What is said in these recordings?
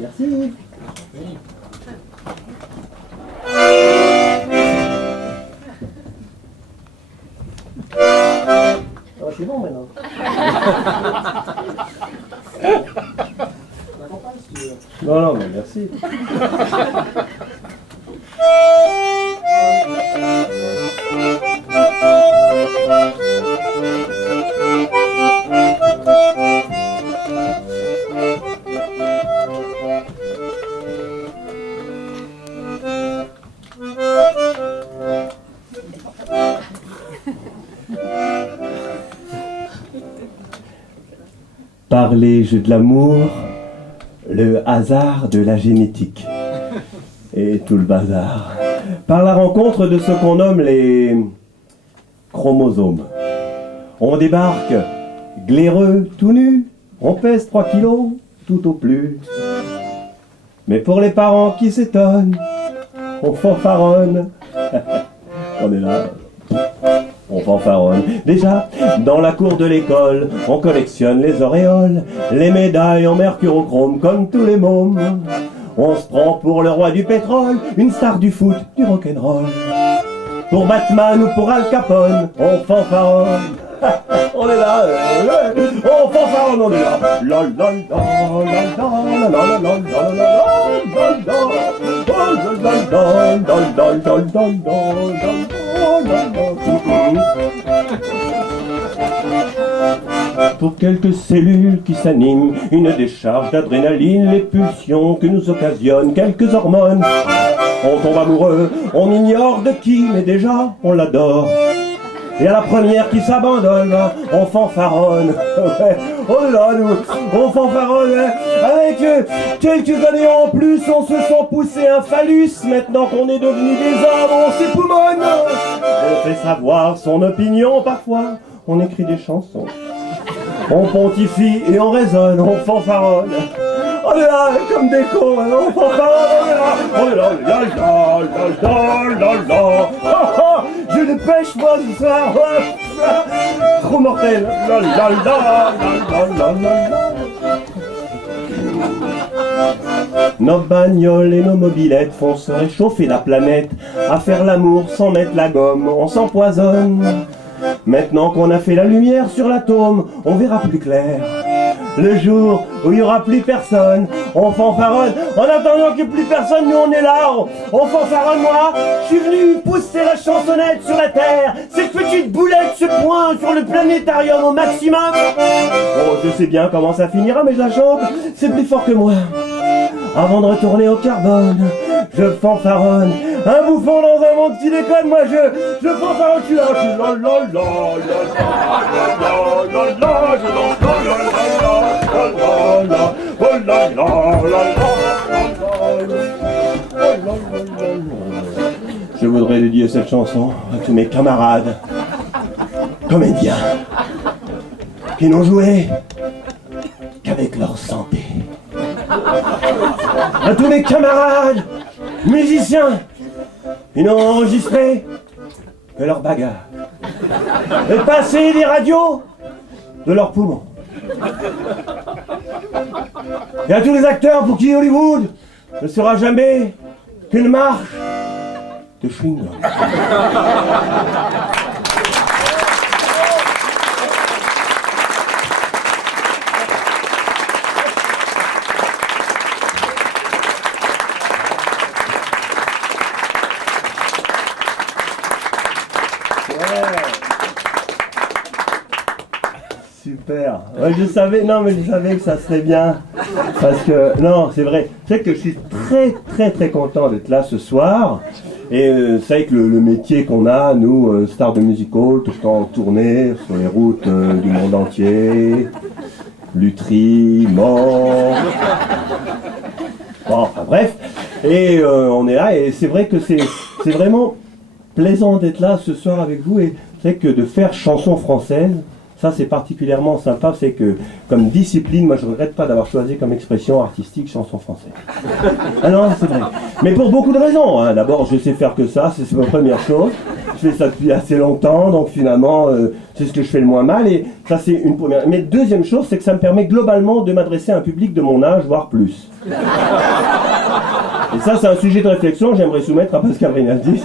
Merci. Oh, c'est bon maintenant. Non, non, mais merci. Par les jeux de l'amour, le hasard de la génétique et tout le bazar. Par la rencontre de ce qu'on nomme les chromosomes. On débarque glaireux, tout nu, on pèse 3 kilos, tout au plus. Mais pour les parents qui s'étonnent, on fanfaronne. On est là. On fanfaronne. Déjà, dans la cour de l'école, on collectionne les auréoles, les médailles en mercurochrome comme tous les mômes. On se prend pour le roi du pétrole, une star du foot, du rock'n'roll. Pour Batman ou pour Al Capone, on fanfaronne. On est là, on fanfaronne, on est là. La la la la la la pour quelques cellules qui s'animent, une décharge d'adrénaline, les pulsions que nous occasionnent quelques hormones. On tombe amoureux, on ignore de qui, mais déjà on l'adore. Et à la première qui s'abandonne, on fanfaronne. Ouais, oh là, nous, on fanfaronne. Avec quelques années en plus, on se sent pousser un phallus. Maintenant qu'on est devenus des hommes, on s'époumonne. On fait savoir son opinion parfois. On écrit des chansons. On pontifie et on raisonne, on fanfaronne. On est là comme des cons, on fanfaronne, on est là, on est là, je ne pêche pas ce soir, trop mortel, Nos bagnoles et nos mobylettes font se réchauffer la planète, à faire l'amour sans mettre la gomme, on s'empoisonne. Maintenant qu'on a fait la lumière sur l'atome, on verra plus clair. Le jour où il n'y aura plus personne, on fanfaronne. En attendant qu'il n'y ait plus personne, nous on est là, on fanfaronne. Moi, je suis venu pousser la chansonnette sur la terre. Cette petite boulette se pointe sur le planétarium au maximum. Oh, je sais bien comment ça finira, mais je la chante, c'est plus fort que moi. Avant de retourner au carbone, je fanfaronne. Un bouffon dans un monde qui déconne, moi je fanfaronne, je suis là, je suis là, je voudrais dédier cette chanson à tous mes camarades comédiens qui n'ont joué qu'avec leur santé. À tous mes camarades musiciens qui n'ont enregistré que leur bagarre et passé des radios de leurs poumons. Et à tous les acteurs pour qui Hollywood ne sera jamais qu'une marche de chewing-gum. Super. Ouais, je savais que ça serait bien. Parce que, non, c'est vrai. C'est que je suis très content d'être là ce soir. Et c'est vrai que le métier qu'on a, nous, stars de musical, tout le temps en tournée, sur les routes du monde entier, Lutry, Mort. Bon, enfin bref. Et on est là, et c'est vrai que c'est vraiment plaisant d'être là ce soir avec vous. Et c'est vrai que de faire chanson française, Ça, c'est particulièrement sympa, c'est que, comme discipline, moi, je ne regrette pas d'avoir choisi comme expression artistique chanson française. Ah non, c'est vrai. Mais pour beaucoup de raisons. Hein. D'abord, je sais faire que ça, c'est ma première chose. Je fais ça depuis assez longtemps, donc finalement, c'est ce que je fais le moins mal. Et ça, c'est une première. Mais deuxième chose, c'est que ça me permet globalement de m'adresser à un public de mon âge, voire plus. Et ça, c'est un sujet de réflexion que j'aimerais soumettre à Pascal Rinaldi.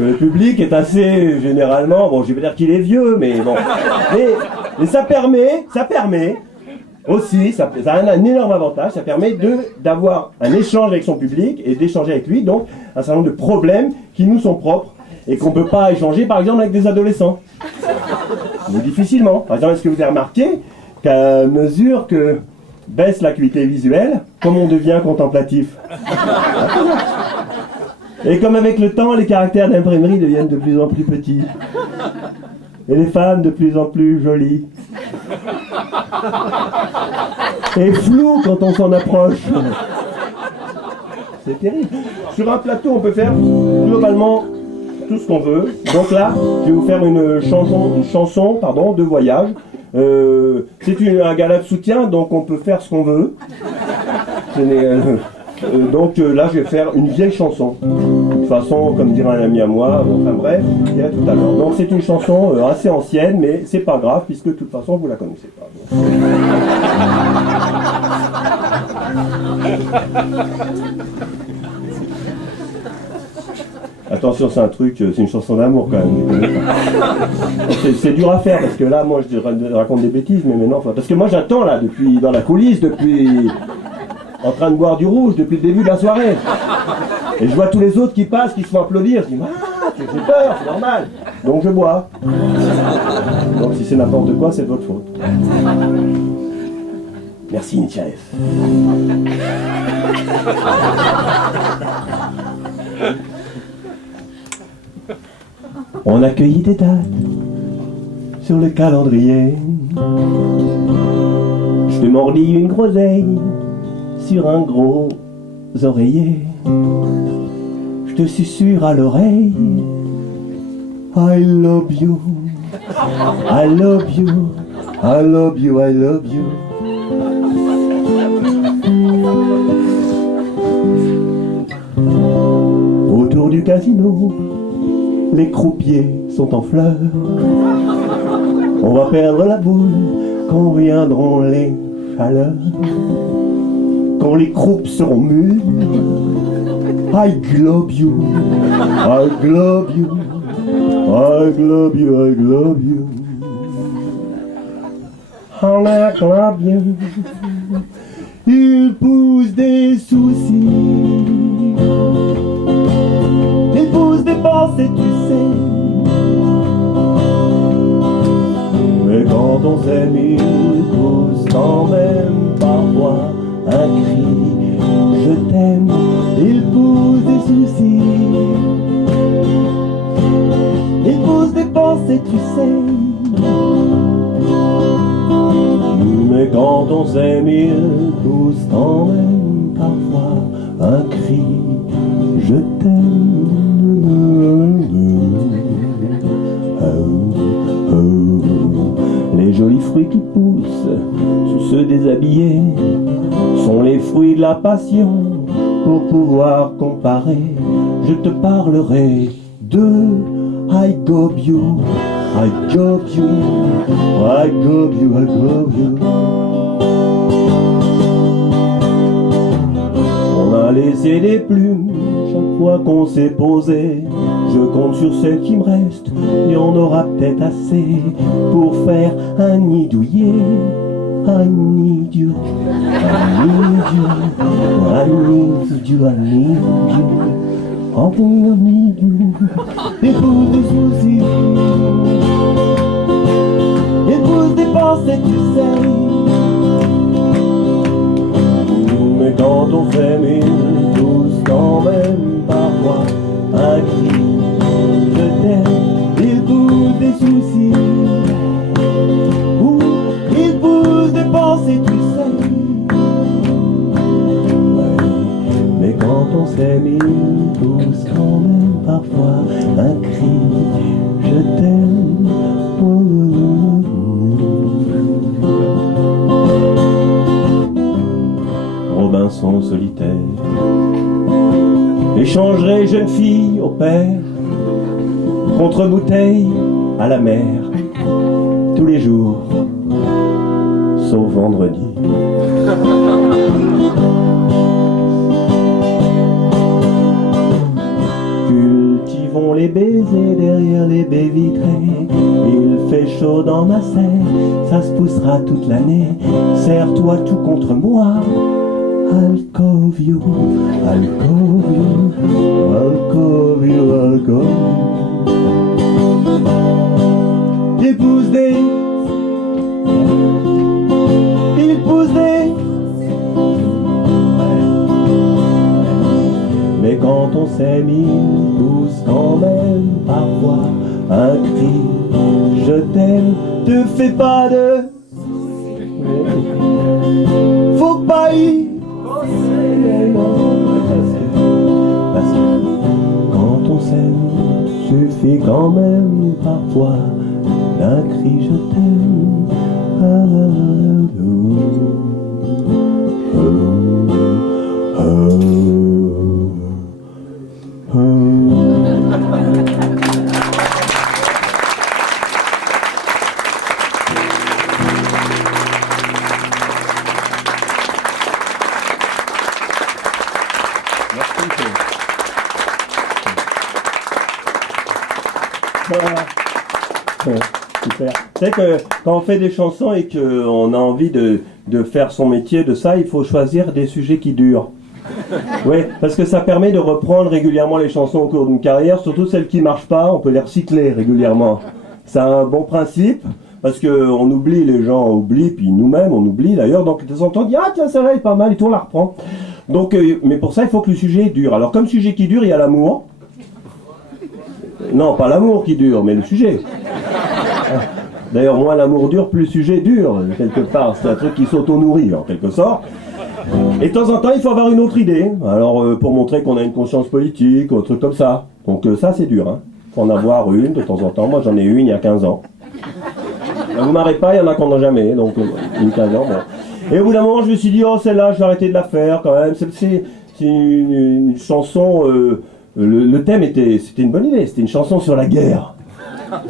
Le public est assez, généralement, bon, je vais dire qu'il est vieux, mais bon. Mais ça permet aussi, ça a un énorme avantage, ça permet d'avoir un échange avec son public et d'échanger avec lui, donc un certain nombre de problèmes qui nous sont propres et qu'on ne peut pas échanger, par exemple, avec des adolescents. Mais difficilement. Par exemple, est-ce que vous avez remarqué qu'à mesure que baisse l'acuité visuelle, comme on devient contemplatif? Et comme avec le temps, les caractères d'imprimerie deviennent de plus en plus petits. Et les femmes de plus en plus jolies. Et floues quand on s'en approche. C'est terrible. Sur un plateau, on peut faire globalement tout ce qu'on veut. Donc là, je vais vous faire une chanson de voyage. C'est un gala de soutien, donc on peut faire ce qu'on veut. Donc là, je vais faire une vieille chanson. De toute façon, comme dirait un ami à moi, enfin bref, je dirai tout à l'heure. Donc c'est une chanson assez ancienne, mais c'est pas grave, puisque de toute façon, vous la connaissez pas. Attention, c'est un truc, c'est une chanson d'amour quand même. C'est dur à faire, parce que là, moi, je raconte des bêtises, mais maintenant, parce que moi, j'attends là, dans la coulisse, en train de boire du rouge depuis le début de la soirée. Et je vois tous les autres qui passent, qui se font applaudir. Je dis, j'ai peur, c'est normal. Donc je bois. Donc si c'est n'importe quoi, c'est de votre faute. Merci, Nietzsche. On accueillit des dates sur le calendrier. Je te mordis une groseille sur un gros oreiller. Je te susurre à l'oreille, I love you, I love you, I love you, I love you. Autour du casino, les croupiers sont en fleurs. On va perdre la boule quand viendront les chaleurs. Quand les croupes seront mûres, I globe you, I globe you, I globe you, I globe you, I globe you. Il pousse des soucis, il pousse des pensées, tu sais. Mais quand on s'aime, il pousse quand même parfois un cri, je t'aime, il pousse des soucis, il pousse des pensées, tu sais. Mais quand on s'aime, il pousse quand même parfois un cri, je t'aime. Oh, oh. Les jolis fruits qui poussent sous ceux déshabillés sont les fruits de la passion. Pour pouvoir comparer, je te parlerai de I gobe you, I gobe you, I gobe you, I gobe you. On a laissé des plumes chaque fois qu'on s'est posé. Je compte sur celles qui me restent, il y en aura peut-être assez pour faire un nid douillet. I need you, I need you, I need you, I need you, oh I need you. Épouse des soucis, épouse des pensées, tu sais. Mais quand on s'aime, il pousse quand même parfois un cri, je t'aime, il pousse des soucis. Il pousse des pensées, tu sais. Ouais, mais quand on s'aime, il pousse quand même parfois un cri, je t'aime, garçon solitaire. Échangerai jeune fille au père contre bouteille à la mer, tous les jours, sauf vendredi. Cultivons les baisers derrière les baies vitrées. Il fait chaud dans ma serre, ça se poussera toute l'année. Serre-toi tout contre moi. I'll cove you, I'll cove you, I'll cove you, I'll cove you. Il pousse des, mais quand on s'aime, il pousse quand même parfois un cri. Je t'aime, te fais pas de, faut pas y. Parce que quand on s'aime, suffit quand même parfois d'un cri je t'aime. Super. Tu sais que quand on fait des chansons et qu'on a envie de faire son métier de ça, il faut choisir des sujets qui durent. Oui, parce que ça permet de reprendre régulièrement les chansons au cours d'une carrière, surtout celles qui marchent pas, on peut les recycler régulièrement. C'est un bon principe, parce qu'on oublie, les gens oublient, puis nous-mêmes on oublie d'ailleurs, donc de temps en temps on dit « Ah tiens, celle-là est pas mal » et tout, on la reprend. Donc, mais pour ça, il faut que le sujet dure. Alors comme sujet qui dure, il y a l'amour. Non, pas l'amour qui dure, mais le sujet. D'ailleurs, moins l'amour dure, plus le sujet dure, quelque part. C'est un truc qui s'auto-nourrit, en quelque sorte. Et de temps en temps, il faut avoir une autre idée. Alors, pour montrer qu'on a une conscience politique, ou un truc comme ça. Donc ça, c'est dur. Hein. Faut en avoir une de temps en temps. Moi, j'en ai une il y a 15 ans. Vous marrez pas, il y en a qu'on n'a jamais. Donc, une 15 ans, bon. Et au bout d'un moment, je me suis dit, oh, celle-là, je vais arrêter de la faire, quand même. C'est une chanson... Le thème c'était une bonne idée. C'était une chanson sur la guerre.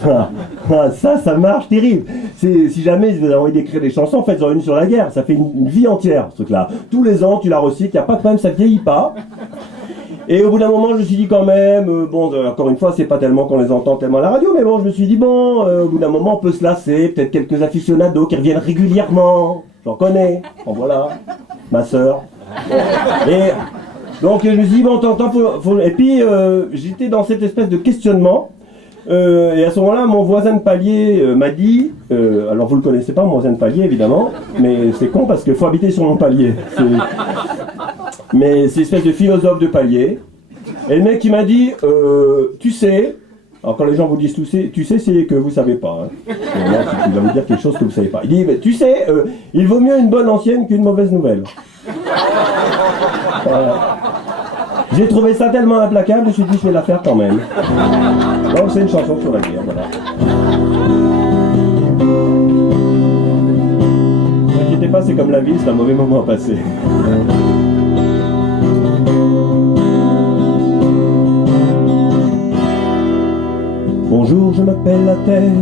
Ça marche terrible. Si jamais vous avez envie d'écrire des chansons, faites-en une sur la guerre. Ça fait une vie entière, ce truc-là. Tous les ans, tu la recycles, il n'y a pas de problème, ça ne vieillit pas. Et au bout d'un moment, je me suis dit quand même, bon, encore une fois, c'est pas tellement qu'on les entend tellement à la radio, mais bon, je me suis dit, bon, au bout d'un moment, on peut se lasser. Peut-être quelques aficionados qui reviennent régulièrement. J'en connais. Bon, voilà. Ma sœur. Et donc, je me suis dit, bon, t'entends, Et puis, j'étais dans cette espèce de questionnement. Et à ce moment-là, mon voisin de palier m'a dit, alors vous le connaissez pas, mon voisin de palier évidemment, mais c'est con parce qu'il faut habiter sur mon palier. Mais c'est une espèce de philosophe de palier. Et le mec qui m'a dit, tu sais, alors quand les gens vous disent tu sais, c'est que vous savez pas. Hein. Là, il va vous dire quelque chose que vous savez pas. Il dit, tu sais, il vaut mieux une bonne ancienne qu'une mauvaise nouvelle. J'ai trouvé ça tellement implacable, je me suis dit, je vais la faire quand même. Donc c'est une chanson sur la guerre, voilà. Ne vous inquiétez pas, c'est comme la vie, c'est un mauvais moment à passer. Bonjour, je m'appelle la Terre.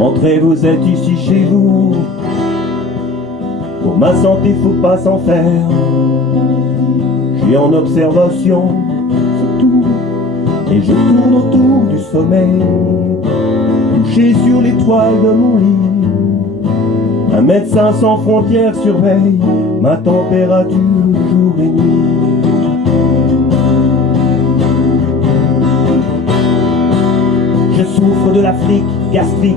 Entrez, vous êtes ici chez vous. Pour ma santé, faut pas s'en faire. Je suis en observation, c'est tout. Et je tourne autour du sommeil, couché sur les toiles de mon lit. Un médecin sans frontières surveille ma température jour et nuit. Je souffre de l'Afrique gastrique,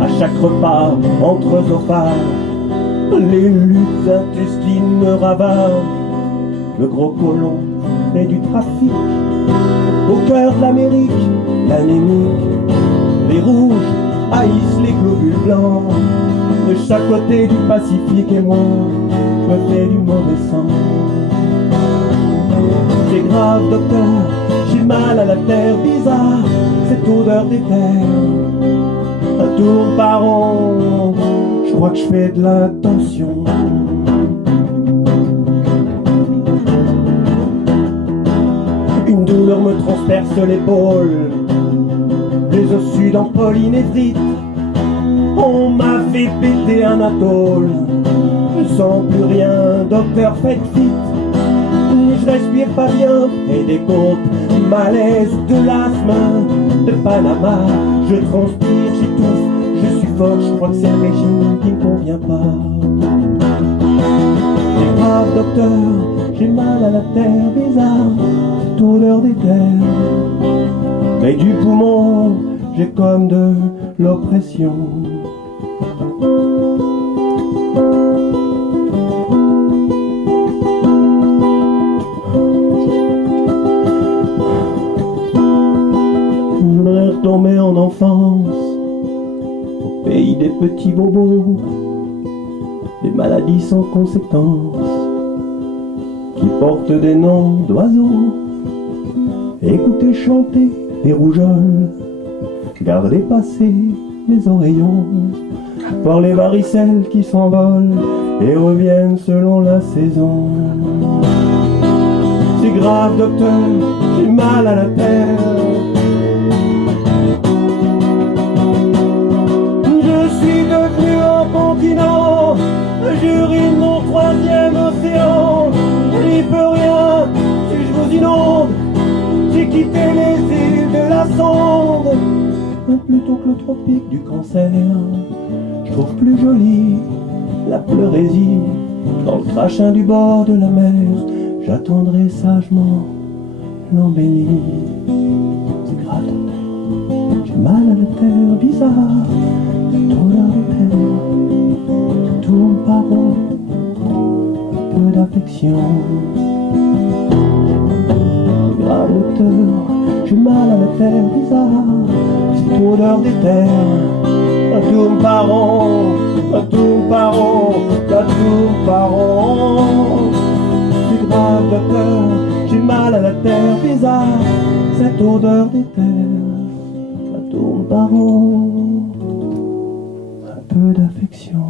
à chaque repas entre œsophages. Les luttes intestines me ravagent, le gros colon fait du trafic. Au cœur de l'Amérique, l'anémique, les rouges haïssent les globules blancs. De chaque côté du Pacifique et moi, je me fais du mauvais sang. C'est grave docteur, j'ai mal à la terre, bizarre, cette odeur d'éther. Ça tourne par rond, je crois que je fais de l'intention. douleur me transperce l'épaule. Les ossus dans polynévrite, on m'a fait péter un atole. Je sens plus rien, docteur, faites vite. Je respire pas bien et des côtes, malaise de l'asthme de Panama. Je transpire, j'étouffe, je suffoque, je crois que c'est le régime qui ne convient pas. C'est grave, docteur, j'ai mal à la terre, bizarre, cette odeur des terres. Mais du poumon, j'ai comme de l'oppression. Je voudrais retomber en enfance, au pays des petits bobos, des maladies sans conséquences, qui portent des noms d'oiseaux. Écouter chanter les rougeoles, garder passer les oreillons, voir les varicelles qui s'envolent et reviennent selon la saison. C'est grave, docteur, j'ai mal à la terre. Je suis devenu un continent, j'urine mon troisième océan. Je n'y peux rien si je vous inonde. J'ai quitté les îles de la sonde. Plutôt que le tropique du cancer, je trouve plus jolie la pleurésie. Dans le crachin du bord de la mer, j'attendrai sagement l'embellie. C'est grave, j'ai mal à la terre, bizarre, cette odeur de terre qui tourne par rond, un peu d'affection. Ah, docteur, j'ai mal à la terre, bizarre, cette odeur des terres. Ça tourne par rond, ça tourne par rond, ça tourne par rond. C'est grave, docteur, j'ai mal à la terre, bizarre, cette odeur des terres. Ça tourne par rond, un peu d'affection.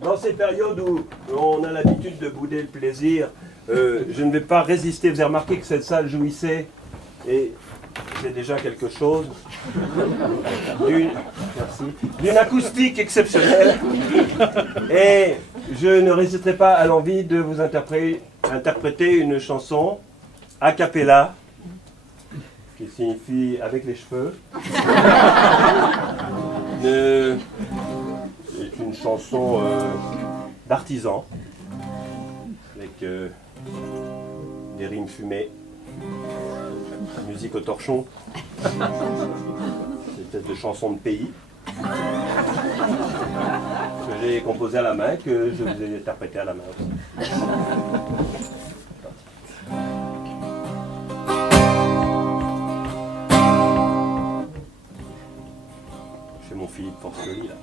Dans ces périodes où on a l'habitude de bouder le plaisir, je ne vais pas résister. Vous avez remarqué que cette salle jouissait, et c'est déjà quelque chose, d'une acoustique exceptionnelle. Et je ne résisterai pas à l'envie de vous interpréter une chanson a cappella, qui signifie avec les cheveux. C'est une chanson d'artisan, avec des rimes fumées, musique au torchon, c'est une espèce de chanson de pays que j'ai composée à la main, que je vous ai interprétée à la main aussi. Je fais mon Philippe Forcioli là.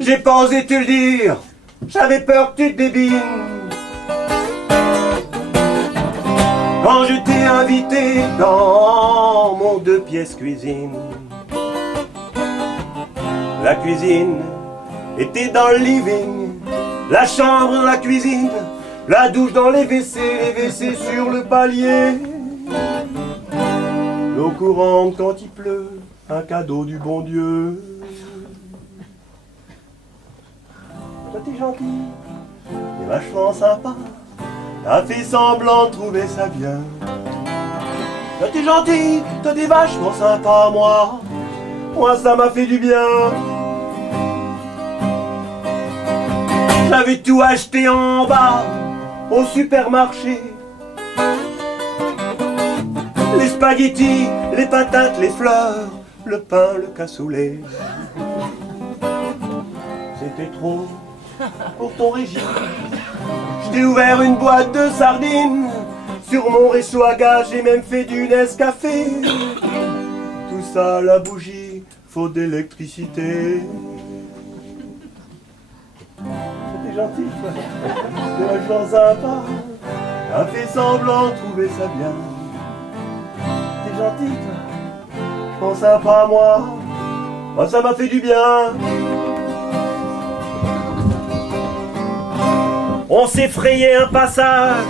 J'ai pas osé te le dire, j'avais peur que tu te débines. Quand je t'ai invité dans mon 2 pièces cuisine, la cuisine était dans le living, la chambre dans la cuisine, la douche dans les WC sur le palier. L'eau courante quand il pleut, un cadeau du bon Dieu. Toi t'es gentil, t'es vachement sympa, t'as fait semblant de trouver ça bien. Toi t'es gentil, toi t'es vachement sympa, moi ça m'a fait du bien. J'avais tout acheté en bas, au supermarché. Les spaghettis, les patates, les fleurs, le pain, le cassoulet. C'était trop, pour ton régime. Je t'ai ouvert une boîte de sardines. Sur mon réchaud à gaz, j'ai même fait du Nescafé. Tout ça à la bougie, faute d'électricité. T'es gentil, toi. T'es vachement sympa. T'as fait semblant de trouver ça bien. T'es gentil, toi. Je pense un pas à moi. Moi, ça m'a fait du bien. On s'est frayé un passage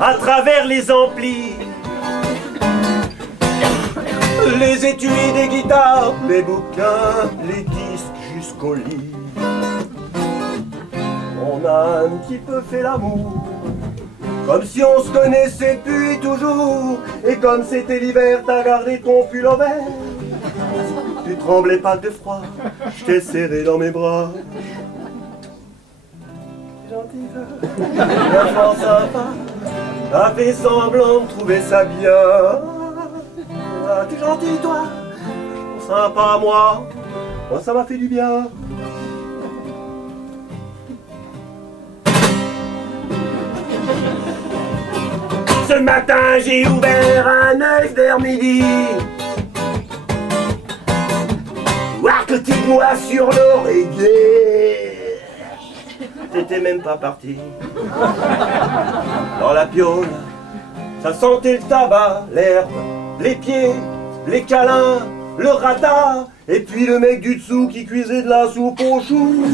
à travers les amplis, les étuis des guitares, les bouquins, les disques jusqu'au lit. On a un petit peu fait l'amour, comme si on se connaissait depuis toujours. Et comme c'était l'hiver, t'as gardé ton pull au vert. Tu tremblais pas de froid, je t'ai serré dans mes bras. Gentil, vachement sympa. T'as fait semblant de trouver ça bien. Ah, t'es gentil, toi. Sympa à moi. Moi, ça m'a fait du bien. Ce matin, j'ai ouvert un œil vers midi. Voir que tu bois sur l'oreiller. T'étais même pas parti. Dans la piole, ça sentait le tabac, l'herbe, les pieds, les câlins, le rata, et puis le mec du dessous qui cuisait de la soupe aux choux.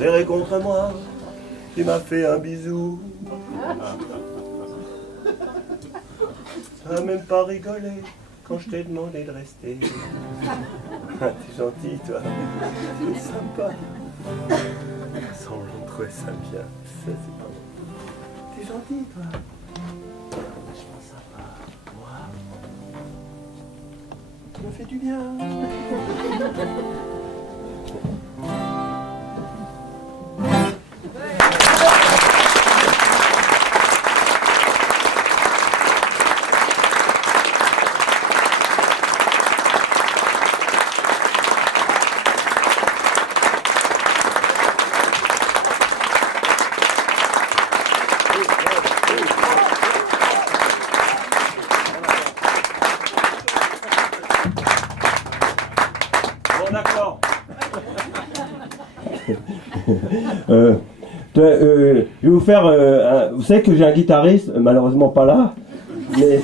Serré contre moi, tu m'as fait un bisou. T'as même pas rigolé quand je t'ai demandé de rester. T'es gentil, toi. T'es sympa. Semblant de trouver ça bien. Ça, c'est pas bon. T'es gentil, toi. Vachement sympa. Moi. Tu me fais du bien. Bon, d'accord. Je vais vous faire. Vous savez que j'ai un guitariste, malheureusement pas là, mais.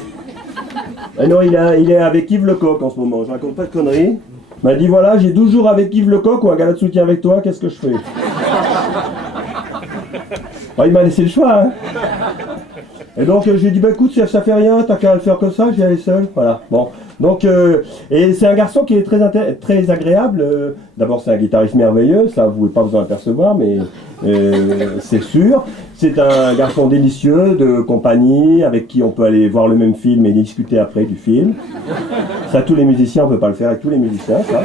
Non, il est avec Yves Lecoq en ce moment, je raconte pas de conneries. Il m'a dit voilà, j'ai 12 jours avec Yves Lecoq ou un gala de soutien avec toi, qu'est-ce que je fais? Il m'a laissé le choix, hein. Et donc j'ai dit bah écoute, ça fait rien, t'as qu'à le faire comme ça, j'y aller seul, voilà. Bon, donc et c'est un garçon qui est très agréable. D'abord c'est un guitariste merveilleux, ça vous pouvez pas vous en apercevoir, mais c'est sûr. C'est un garçon délicieux de compagnie avec qui on peut aller voir le même film et discuter après du film. Ça, tous les musiciens, on peut pas le faire avec tous les musiciens, ça.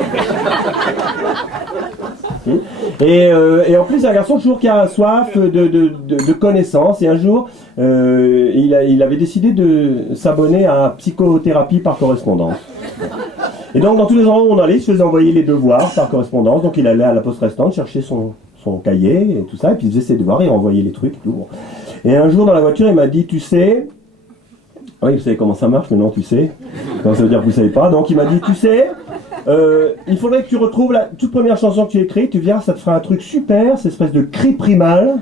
Et en plus, c'est un garçon toujours qui a soif de connaissances. Et un jour, il avait décidé de s'abonner à psychothérapie par correspondance. Et donc, dans tous les endroits où on allait, il se faisait envoyer les devoirs par correspondance. Donc, il allait à la poste restante chercher son cahier et tout ça. Et puis, il faisait ses devoirs et renvoyait les trucs et tout. Et un jour, dans la voiture, il m'a dit, tu sais... Oui, vous savez comment ça marche, mais non, tu sais. Donc, ça veut dire que vous savez pas. Donc, il m'a dit, tu sais... il faudrait que tu retrouves la toute première chanson que tu as écrite, tu verras, ça te fera un truc super, cette espèce de cri primal.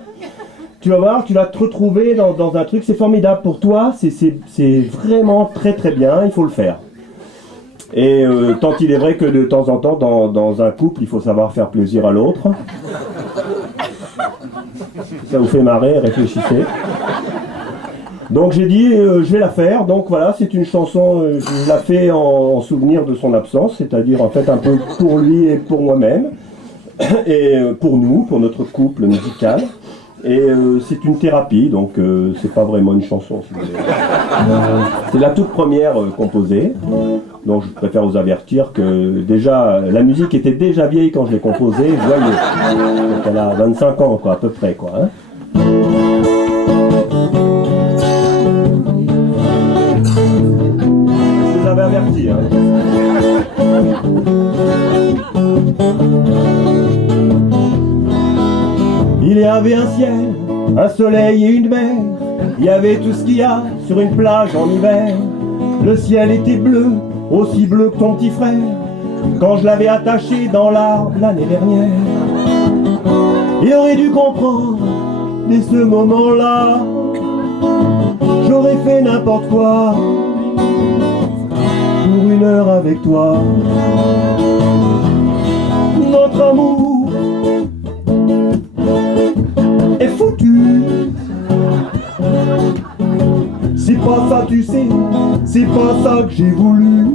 Tu vas voir, tu vas te retrouver dans un truc, c'est formidable pour toi, c'est vraiment très très bien, il faut le faire. Et tant il est vrai que de temps en temps, dans un couple, il faut savoir faire plaisir à l'autre. Si ça vous fait marrer, réfléchissez. Donc j'ai dit, je vais la faire, donc voilà, c'est une chanson, je la fais en souvenir de son absence, c'est-à-dire en fait un peu pour lui et pour moi-même, et pour nous, pour notre couple musical, et c'est une thérapie, donc c'est pas vraiment une chanson, si vous voulez. C'est la toute première composée, donc je préfère vous avertir que déjà, la musique était déjà vieille quand je l'ai composée, joyeux, donc elle a 25 ans, quoi, à peu près, quoi, hein. Averti, hein. Un soleil et une mer, il y avait tout ce qu'il y a sur une plage en hiver. Le ciel était bleu, aussi bleu que ton petit frère, quand je l'avais attaché dans l'arbre l'année dernière. Il aurait dû comprendre, dès ce moment-là, j'aurais fait n'importe quoi pour une heure avec toi. Notre amour est foutu. C'est pas ça, tu sais, c'est pas ça que j'ai voulu.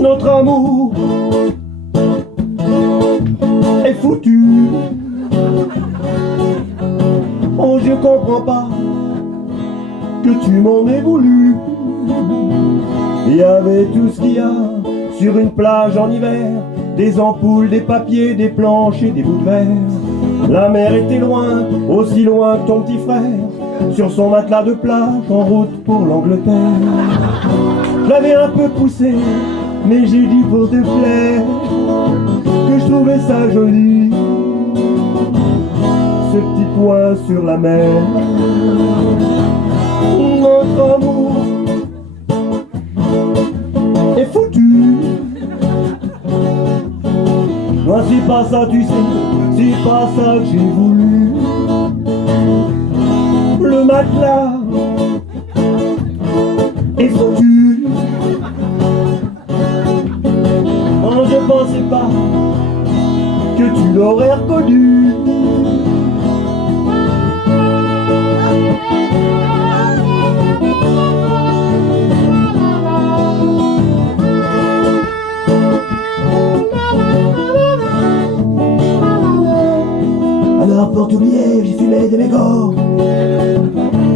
Notre amour est foutu. Oh, je comprends pas que tu m'en aies voulu. Il y avait tout ce qu'il y a sur une plage en hiver, des ampoules, des papiers, des planches et des bouts de verre. La mer était loin, aussi loin que ton petit frère, sur son matelas de plage en route pour l'Angleterre. Je l'avais un peu poussé, mais j'ai dit pour te plaire que je trouvais ça joli, ce petit point sur la mer. Notre amour est foutu. Moi c'est pas ça, tu sais, c'est pas ça que j'ai voulu. Le matelas est foutu. Oh, je pensais pas que tu l'aurais reconnu. Alors pour t'oublier, j'ai fumé des mégots.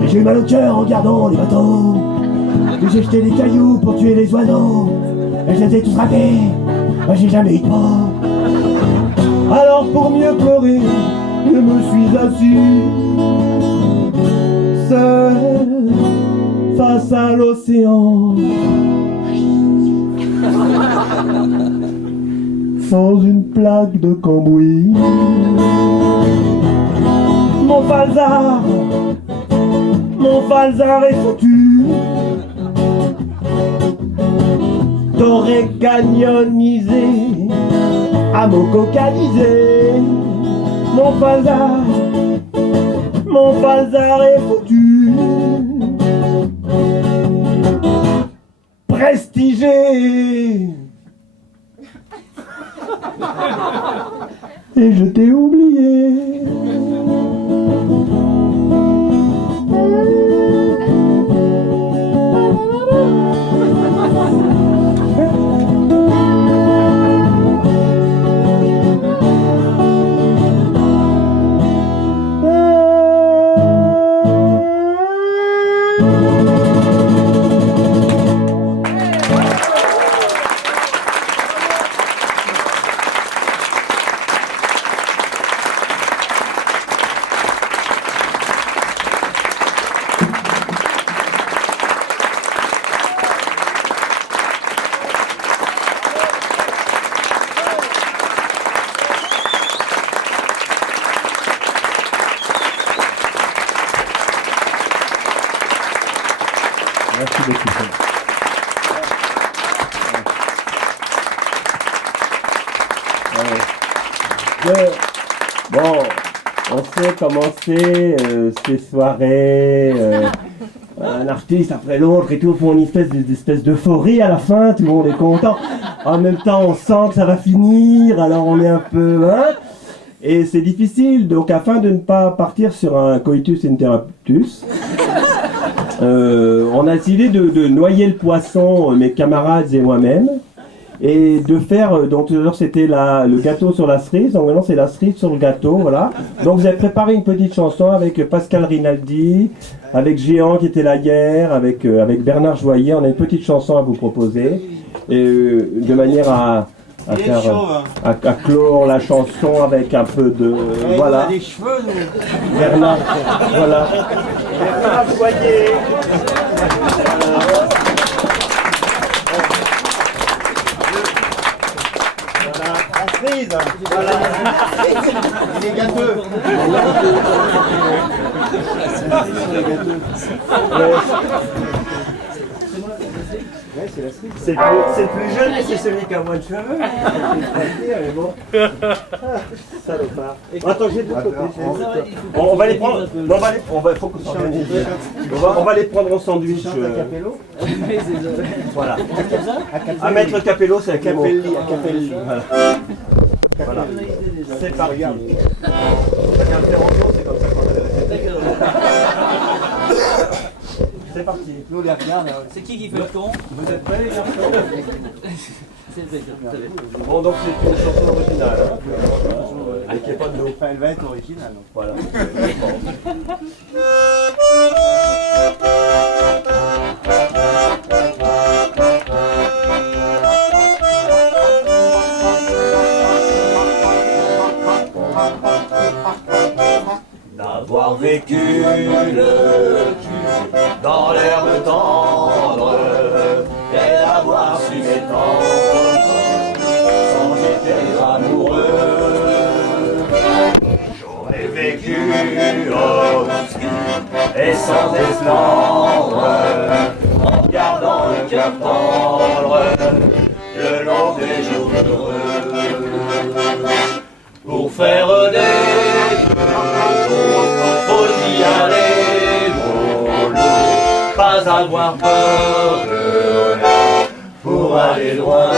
J'ai eu mal au cœur en regardant les bateaux. J'ai jeté des cailloux pour tuer les oiseaux. Et je les ai tous ratés, moi j'ai jamais eu de mort. Alors pour mieux pleurer, je me suis assis seul face à l'océan, sans une plaque de cambouis. Mon falzar est foutu. T'aurais cagnonisé à mon cocalisé. Mon falzar est foutu. Prestigé. Et je t'ai oublié. Merci beaucoup. Bon, on sait comment c'est ces soirées, un artiste après l'autre et tout font une espèce d'euphorie à la fin, tout le monde est content. En même temps, on sent que ça va finir, alors on est un peu... Hein, et c'est difficile, donc afin de ne pas partir sur un coitus interruptus, on a décidé de noyer le poisson, mes camarades et moi-même, et de faire, donc tout à l'heure c'était le gâteau sur la cerise, donc maintenant c'est la cerise sur le gâteau, voilà. Donc vous avez préparé une petite chanson avec Pascal Rinaldi, avec Géant qui était là hier, avec Bernard Joyer, on a une petite chanson à vous proposer, et, de manière à faire, à clore la chanson avec un peu de... voilà. On a des cheveux, nous. Bernard, voilà. Bernard Joyer. Voilà. surprise. Voilà. Il est gâteux. C'est le plus jeune et c'est celui qui a moins de cheveux. Mais bon. Salopard. Attends, j'ai deux côtés. On va les prendre. Non, faut qu'on s'organise. On va les prendre en sandwich. Voilà. À mettre Capello, c'est à Capelli. Voilà. Voilà. C'est parti. Regarde. Chacun le fait en dos, c'est comme ça qu'on a les C'est parti. Nous, les regarde. C'est qui fait le ton? Vous êtes prêts, les garçons? C'est le fait. Bon, donc c'est une chanson originale. Hein. Et qui n'est pas de nous. Enfin, elle va être originale. Voilà. D'avoir vécu le cul dans l'herbe tendre et d'avoir su m'étendre sans j'étais amoureux. J'aurais vécu obscur et sans espoir en gardant le cœur tendre le long des jours heureux. Pour faire des faut y aller mollo, pas avoir peur de rien, pour aller loin,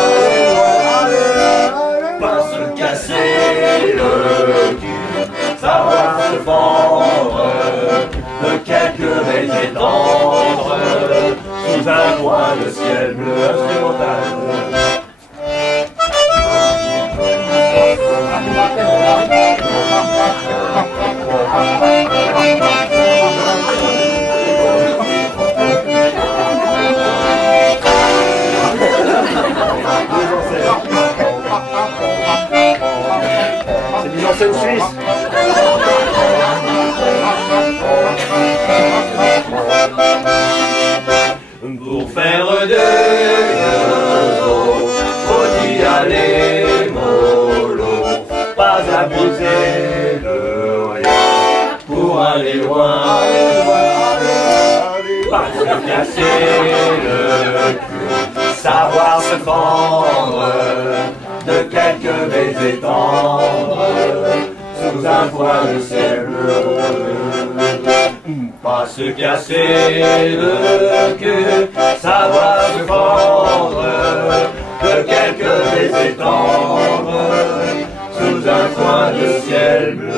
pas se casser le cul, savoir se fendre de quelques baisers tendres sous un coin de ciel bleu instrumental. C'est mise en scène suisse. Pour faire de faut y aller mollo, pas abuser de rien, pour aller loin, pas se casser le cul, savoir se fendre de quelques baisers tendres sous un coin de ciel bleu. Pas se casser le cul, savoir se fendre de quelques baisers tendres sous un coin de ciel bleu.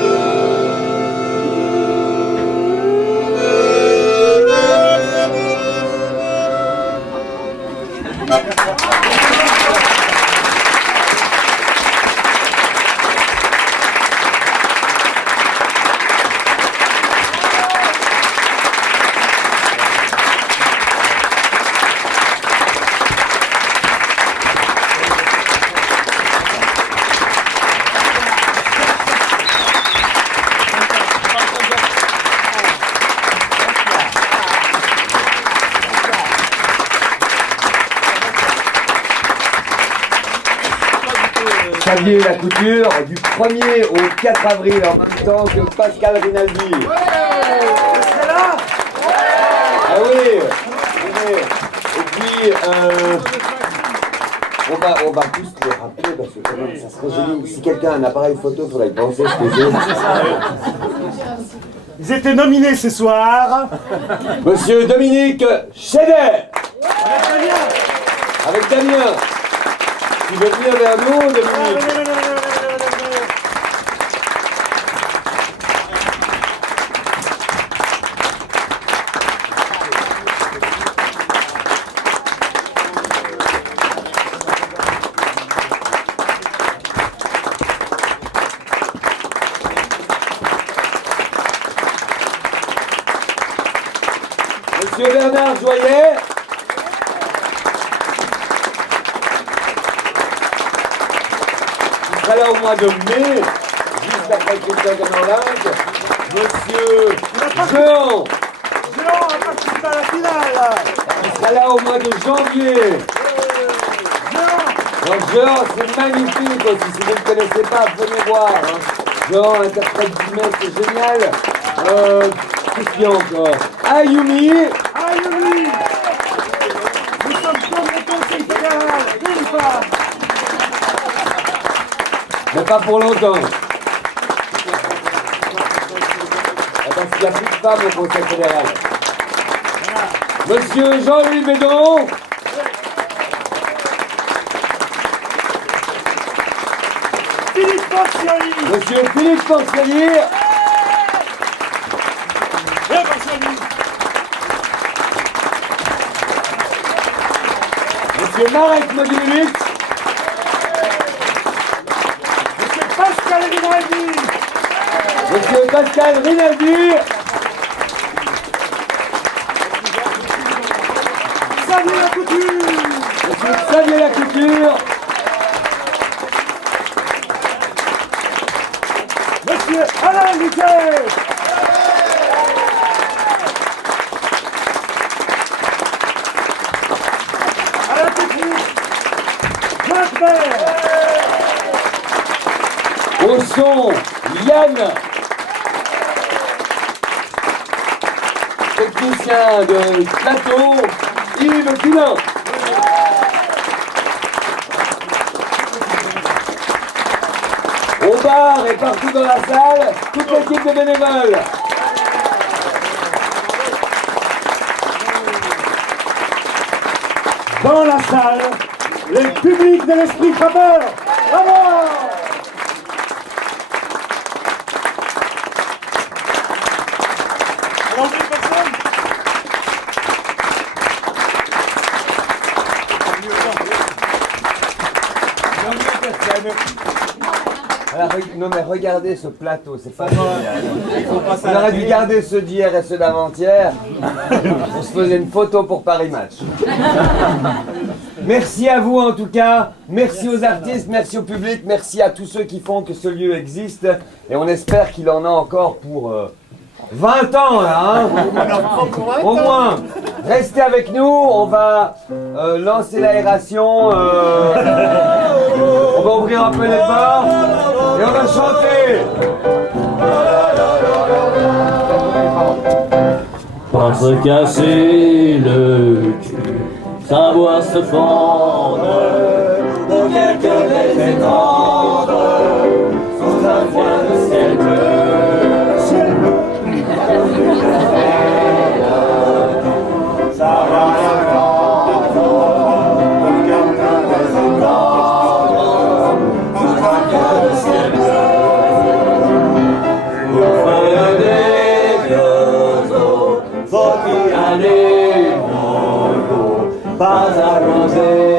Xavier Lacouture du 1er au 4 avril en même temps que Pascal Rinaldi. C'est là. Ah oui, oui. Et puis on va tous les rappeler parce que quand même ça serait joli. Si quelqu'un a un appareil photo, il faudrait y penser. Ils étaient nominés ce soir. Monsieur Dominique Scheder. Avec Damien. Tu veux venir vers nous, Dominique? Monsieur Bernard Joyet. Il sera là au mois de mai, juste après Christian Canarlinck. Monsieur Jean. Jean a participé à la finale. Il sera là au mois de janvier. Jean. Donc Jean, c'est magnifique aussi. Si vous ne connaissez pas, venez voir. Hein. Jean interprète du mec, c'est génial. Qu'est-ce qu'il y a encore? Ayumi. Ayumi. Nous sommes comme le Conseil fédéral. Une femme. Mais pas pour longtemps. Parce qu'il n'y a plus de femmes au Conseil fédéral. Monsieur Jean-Louis Bédon. Philippe Porcioli. Monsieur Philippe Porcioli. Et Porcioli. Monsieur Marek Modulic. Monsieur Pascal Rinaldi. Monsieur Pascal Rinaldi. Xavier Lacouture. Monsieur Xavier Lacouture. Monsieur Alain Guichet. À la technique, Jacques Bert. Au son, Yann. Technicien de plateau, Yves Quilin. Au bar et partout dans la salle, toute l'équipe de bénévoles. Dans la salle, les publics de l'esprit frappeur. Bravo. Alors, plus personne. Alors, non mais regardez ce plateau, c'est pas génial. On aurait dû garder ceux d'hier et ceux d'avant-hier. On se faisait une photo pour Paris Match. Merci à vous en tout cas, merci aux artistes, merci au public, merci à tous ceux qui font que ce lieu existe. Et on espère qu'il en a encore pour 20 ans là, hein. Au moins. Restez avec nous, on va lancer l'aération, on va ouvrir un peu les portes et on va chanter. Pas se casser le cul, savoir se fendre, pour quelques belles étendre, sous un coin de ciel bleu. Ça va la grande, pour quelques belles étendre, sous un coin de ciel bleu. Au feu des vieux eaux, faut y aller mollo, pas arrosé.